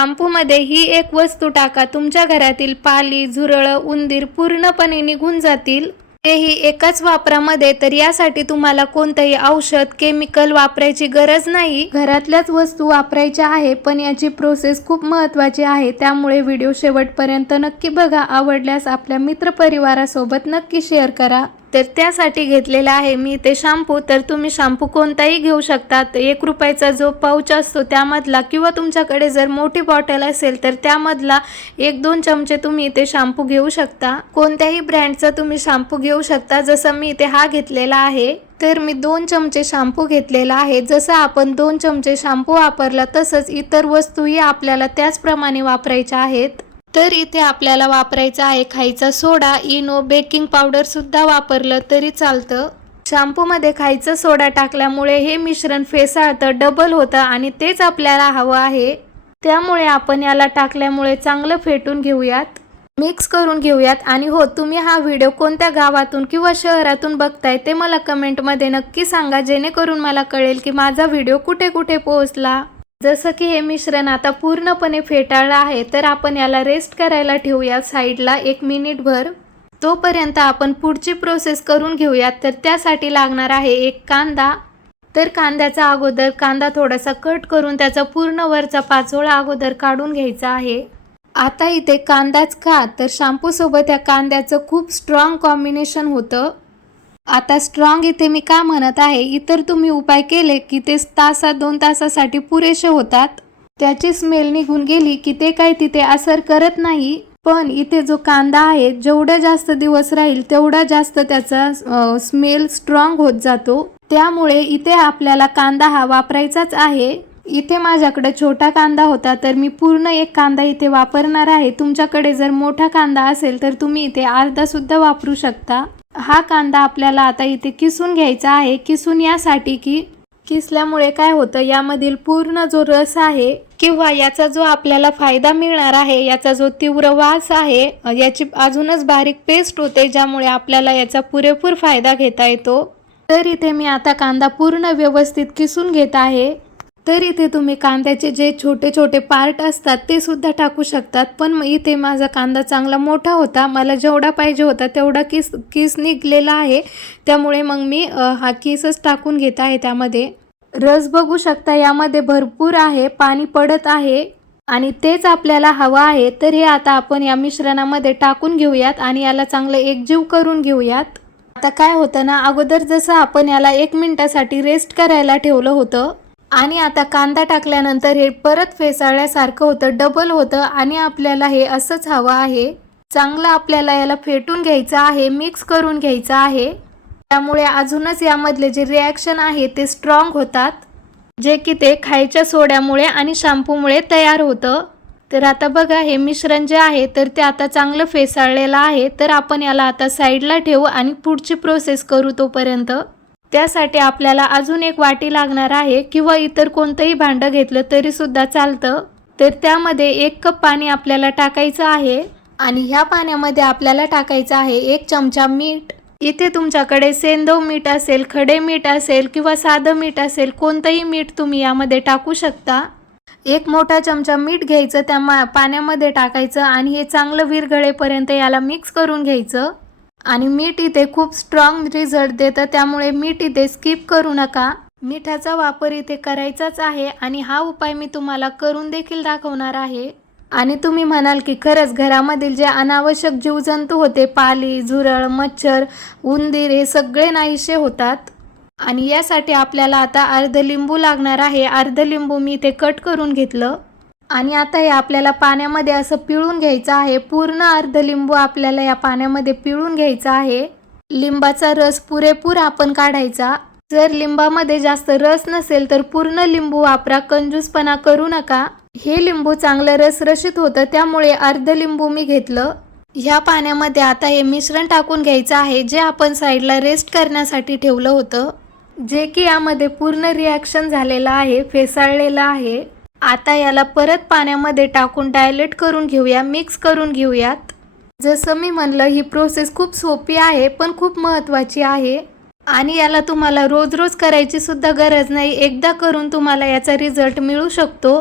शॅम्पूमध्ये ही एक वस्तू टाका, तुमच्या घरातील पाली, झुरळ, उंदीर पूर्णपणे निघून जातील, तेही एकाच वापरामध्ये. तर यासाठी तुम्हाला कोणतंही औषध, केमिकल वापरायची गरज नाही. घरातल्याच वस्तू वापरायच्या आहे, पण याची प्रोसेस खूप महत्त्वाची आहे. त्यामुळे व्हिडिओ शेवटपर्यंत नक्की बघा. आवडल्यास आपल्या मित्रपरिवारासोबत नक्की शेअर करा. तर त्यासाठी घेतलेला आहे मी ते शॅम्पू. तर तुम्ही शॅम्पू कोणताही घेऊ शकता. 1 रुपयाचा जो पाऊच असतो त्यामधला, किंवा तुमच्याकडे जर मोठी बॉटल असेल तर त्यामधला 1-2 चमचे तुम्ही ते शॅम्पू घेऊ शकता. कोणत्याही ब्रँडचा तुम्ही शॅम्पू घेऊ शकता. जसं मी ते हा घेतलेला आहे, तर मी 2 चमचे शॅम्पू घेतलेला आहे. जसं आपण 2 चमचे शॅम्पू वापरला तसंच इतर वस्तूही आपल्याला त्याचप्रमाणे वापरायच्या आहेत. तर इथे आपल्याला वापरायचा आहे खायचा सोडा, इनो, बेकिंग पावडर सुद्धा वापरलं तरी चालतं. शॅम्पूमध्ये खायचा सोडा टाकल्यामुळे हे मिश्रण फेसाळतं, डबल होतं आणि तेच आपल्याला हवं आहे. त्यामुळे आपण याला टाकल्यामुळे चांगलं फेटून घेऊयात, मिक्स करून घेऊयात. आणि हो, तुम्ही हा व्हिडिओ कोणत्या गावातून किंवा शहरातून बघताय ते मला कमेंटमध्ये नक्की सांगा, जेणेकरून मला कळेल की माझा व्हिडिओ कुठे कुठे पोहोचला. जसं की हे मिश्रण आता पूर्णपणे फेटाळलं आहे, तर आपण याला रेस्ट करायला ठेवूया साईडला 1 मिनिटभर. तोपर्यंत आपण पुढची प्रोसेस करून घेऊयात. तर त्यासाठी लागणार आहे 1 कांदा. तर कांद्याचा अगोदर कांदा थोडासा कट करून त्याचा पूर्ण वरचा पाचोळा अगोदर काढून घ्यायचा आहे. आता इथे कांदाच का, तर शॅम्पूसोबत या कांद्याचं खूप स्ट्रॉंग कॉम्बिनेशन होतं. आता स्ट्रॉंग इथे मी का म्हणत आहे, इतर तुम्ही उपाय केले की ते 2 तासासाठी पुरेसे होतात. त्याची स्मेल निघून गेली की ते काही तिथे असर करत नाही. पण इथे जो कांदा आहे, जेवढा जास्त दिवस राहील तेवढा जास्त त्याचा स्मेल स्ट्रॉंग होत जातो. त्यामुळे इथे आपल्याला कांदा हा वापरायचाच आहे. इथे माझ्याकडे छोटा कांदा होता, तर मी पूर्ण 1 कांदा इथे वापरणार आहे. तुमच्याकडे जर मोठा कांदा असेल तर तुम्ही इथे अर्धा सुद्धा वापरू शकता. हा कांदा आपल्याला आता इथे किसून घ्यायचा आहे. किसून यासाठी की किसल्यामुळे काय होतं, यामधील पूर्ण जो रस आहे किंवा याचा जो आपल्याला फायदा मिळणार आहे, याचा जो तीव्र वास आहे, याची अजूनच बारीक पेस्ट होते, ज्यामुळे आपल्याला याचा पुरेपूर फायदा घेता येतो. तर इथे मी आता कांदा पूर्ण व्यवस्थित किसून घेत आहे. तर इथे तुम्ही कांद्याचे जे छोटे छोटे पार्ट असतात ते सुद्धा टाकू शकतात. पण इथे माझा कांदा चांगला मोठा होता, मला जेवढा पाहिजे होता तेवढा किस निघलेला आहे. त्यामुळे मग मी हा किसच टाकून घेत आहे. त्यामध्ये रस बघू शकता, यामध्ये भरपूर आहे, पाणी पडत आहे आणि तेच आपल्याला हवं आहे. तर हे आता आपण या मिश्रणामध्ये टाकून घेऊयात आणि याला चांगलं एकजीव करून घेऊयात. आता काय होतं ना, अगोदर जसं आपण याला 1 मिनिटासाठी रेस्ट करायला ठेवलं होतं आणि आता कांदा टाकल्यानंतर हे परत फेसाळल्यासारखं होतं, डबल होतं आणि आपल्याला हे असंच हवं आहे. चांगलं आपल्याला याला फेटून घ्यायचं आहे, मिक्स करून घ्यायचं आहे. त्यामुळे अजूनच यामधले जे रिॲक्शन आहे ते स्ट्रॉंग होतात, जे की ते खायच्या सोड्यामुळे आणि शॅम्पूमुळे तयार होतं. तर आता बघा, हे मिश्रण जे आहे तर ते आता चांगलं फेसाळलेलं आहे. तर आपण याला आता साईडला ठेवू आणि पुढची प्रोसेस करू. तोपर्यंत त्यासाठी आपल्याला अजून 1 वाटी लागणार आहे, किंवा इतर कोणतंही भांडं घेतलं तरी सुद्धा चालतं. तर त्यामध्ये 1 कप पाणी आपल्याला टाकायचं आहे आणि ह्या पाण्यामध्ये आपल्याला टाकायचं आहे 1 चमचा मीठ. इथे तुमच्याकडे सेंधव मीठ असेल, खडे मीठ असेल किंवा साधं मीठ असेल, कोणतंही मीठ तुम्ही यामध्ये टाकू शकता. 1 मोठा चमचा मीठ घ्यायचं, त्या पाण्यामध्ये टाकायचं आणि हे चांगलं विरघळेपर्यंत याला मिक्स करून घ्यायचं. आणि मीठ इथे खूप स्ट्रॉंग रिझल्ट देतं, त्यामुळे मीठ इथे स्किप करू नका. मिठाचा वापर इथे करायचाच आहे आणि हा उपाय मी तुम्हाला करून देखील दाखवणार आहे. आणि तुम्ही म्हणाल की खरंच घरामधील जे अनावश्यक जीवजंतू होते, पाली, झुरळ, मच्छर, उंदीर, हे सगळे नाहीसे होतात. आणि यासाठी आपल्याला आता अर्ध लिंबू लागणार आहे. अर्ध लिंबू मी इथे कट करून घेतलं आणि आता हे आपल्याला पाण्यामध्ये असं पिळून घ्यायचं आहे. पूर्ण अर्ध लिंबू आपल्याला या पाण्यामध्ये पिळून घ्यायचा आहे. लिंबाचा रस पुरेपूर आपण काढायचा. जर लिंबामध्ये जास्त रस नसेल तर पूर्ण लिंबू वापरा, कंजूसपणा करू नका. हे लिंबू चांगलं रसरशीत होतं, त्यामुळे अर्ध लिंबू मी घेतलं. ह्या पाण्यामध्ये आता हे मिश्रण टाकून घ्यायचं आहे, जे आपण साईडला रेस्ट करण्यासाठी ठेवलं होतं, जे की यामध्ये पूर्ण रिॲक्शन झालेलं आहे, फेसाळलेलं आहे. आता याला परत पाण्यामध्ये टाकून डायल्यूट करून घेऊया, मिक्स करून घेऊयात. जसं मी म्हणलं, ही प्रोसेस खूप सोपी आहे पण खूप महत्त्वाची आहे आणि याला तुम्हाला रोज रोज करायची सुद्धा गरज नाही. एकदा करून तुम्हाला याचा रिझल्ट मिळू शकतो.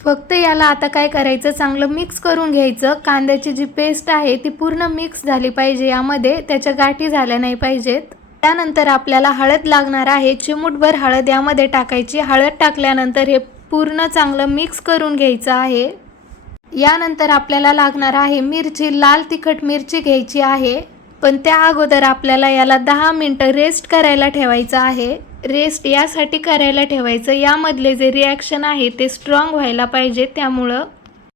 फक्त याला आता काय करायचं, चांगलं मिक्स करून घ्यायचं. कांद्याची जी पेस्ट आहे ती पूर्ण मिक्स झाली पाहिजे यामध्ये, त्याच्या गाठी झाल्या नाही पाहिजेत. त्यानंतर आपल्याला हळद लागणार आहे. चिमूटभर हळद यामध्ये टाकायची. हळद टाकल्यानंतर हे पूर्ण चांगलं मिक्स करून घ्यायचं आहे. यानंतर आपल्याला लागणार आहे मिरची, लाल तिखट मिरची घ्यायची आहे. पण त्या अगोदर आपल्याला याला 10 मिनिटं रेस्ट करायला ठेवायचं आहे. रेस्ट यासाठी करायला ठेवायचं, यामधले जे रिॲक्शन आहे ते स्ट्रॉंग व्हायला पाहिजे. त्यामुळं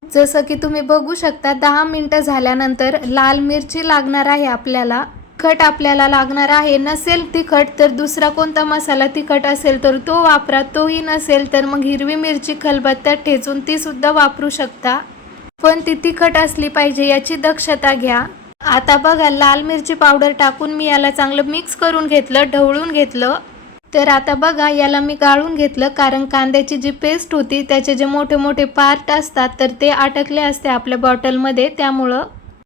जसं की तुम्ही बघू शकता 10 मिनिटं झाल्यानंतर लाल मिरची लागणार आहे आपल्याला. तिखट आपल्याला लागणार आहे. नसेल तिखट तर दुसरा कोणता मसाला तिखट असेल तर तो वापरा. तोही नसेल तर मग हिरवी मिरची खलबत्त्यात ठेचून ती सुद्धा वापरू शकता. पण ती तिखट असली पाहिजे याची दक्षता घ्या. आता बघा, लाल मिरची पावडर टाकून मी याला चांगलं मिक्स करून घेतलं, ढवळून घेतलं. तर आता बघा, याला मी गाळून घेतलं, कारण कांद्याची जी पेस्ट होती त्याचे जे मोठे मोठे पार्ट असतात तर ते अटकले असते आपल्या बॉटलमध्ये, त्यामुळं.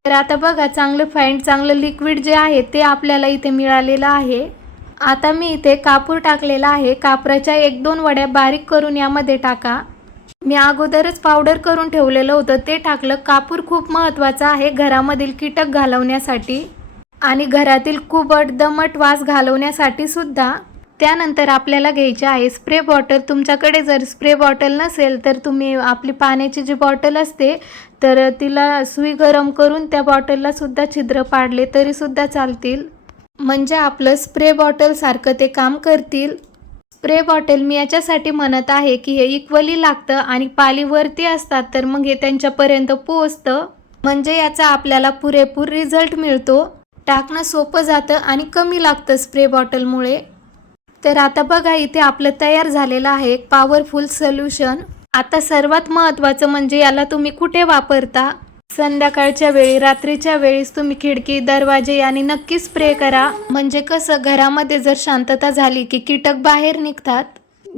तर आता बघा, चांगलं फाईन, चांगलं लिक्विड जे आहे ते आपल्याला इथे मिळालेलं आहे. आता मी इथे कापूर टाकलेला आहे. कापराच्या 1-2 वड्या बारीक करून यामध्ये टाका. मी अगोदरच पावडर करून ठेवलेलं होतं ते टाकलं. कापूर खूप महत्त्वाचा आहे घरामधील कीटक घालवण्यासाठी आणि घरातील कुबट दमट वास घालवण्यासाठी सुद्धा. त्यानंतर आपल्याला घ्यायची आहे स्प्रे बॉटल. तुमच्याकडे जर स्प्रे बॉटल नसेल तर तुम्ही आपली पाण्याची जी बॉटल असते तर तिला सुई गरम करून त्या बॉटलला सुद्धा छिद्र पाडले तरी सुद्धा चालतील, म्हणजे आपलं स्प्रे बॉटल सारखं ते काम करतील. स्प्रे बॉटल मी याच्यासाठी म्हणत आहे की हे इक्वली लागतं आणि पाली वरती असतात तर मग हे त्यांच्यापर्यंत पोहोचतं, म्हणजे याचा आपल्याला पुरेपूर रिझल्ट मिळतो. टाकणं सोपं जातं आणि कमी लागतं स्प्रे बॉटलमुळे. तर आता बघा, इथे आपलं तयार झालेलं आहे एक पॉवरफुल सोल्युशन. आता सर्वात महत्त्वाचं म्हणजे याला तुम्ही कुठे वापरता. संध्याकाळच्या वेळी, रात्रीच्या वेळेस तुम्ही खिडकी, दरवाजे याने नक्की स्प्रे करा. म्हणजे कसं, घरामध्ये जर शांतता झाली की कीटक बाहेर निघतात.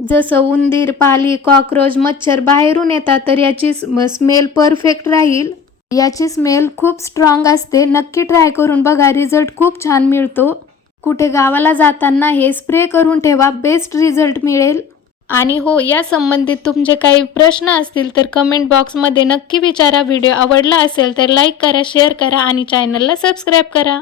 जसं उंदीर, पाली, कॉकरोच, मच्छर बाहेरून येतात तर याची स्मेल परफेक्ट राहील. याची स्मेल खूप स्ट्रॉंग असते. नक्की ट्राय करून बघा, रिझल्ट खूप छान मिळतो. कुठे गावाला जाताना हे स्प्रे करून ठेवा, बेस्ट रिझल्ट मिळेल. आणि हो, या संबंधित तुमचे काही प्रश्न असतील तर कमेंट बॉक्समध्ये नक्की विचारा. व्हिडिओ आवडला असेल तर लाईक करा, शेअर करा आणि चॅनलला सबस्क्राईब करा.